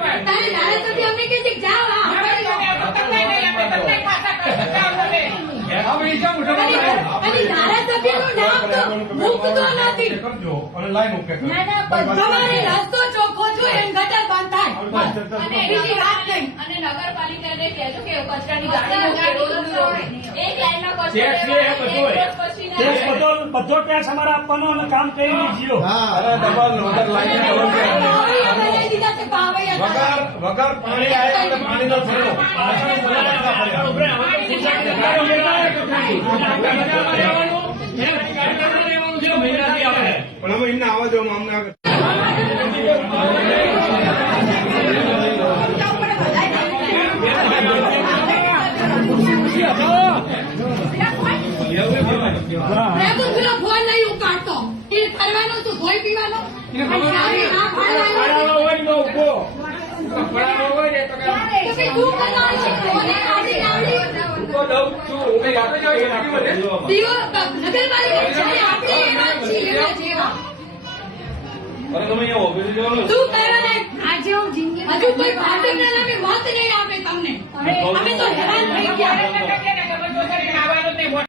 તારે ધારાસભ્ય અમને કે છે જાઓ અને ધારાસભ્યનું નામ તો મૂકતો નથી. તમારે રસ્તો ચોખ્ખો છો એમ ગટર બંધ થાય બીજી વાત નહીં. અને નગરપાલિકાને કહેજો કે કચરાની ગાડી એક લાઈનમાં કચરો બધો ટેક્સ અમારે આપવાનો અને કામ કરીને જીરો. વગર પાણી આવ્યા એટલે પાણીનો ફેરો પણ અમે એમને આવવા દો અમને ફોન નહીં ઉકાળતો એ કરવાનો તું ભોય પીવાનો હજુ કોઈ ભાજપના નામે મત નહીં આપે તમને. અમે તો હેરાન થઈ ગયા.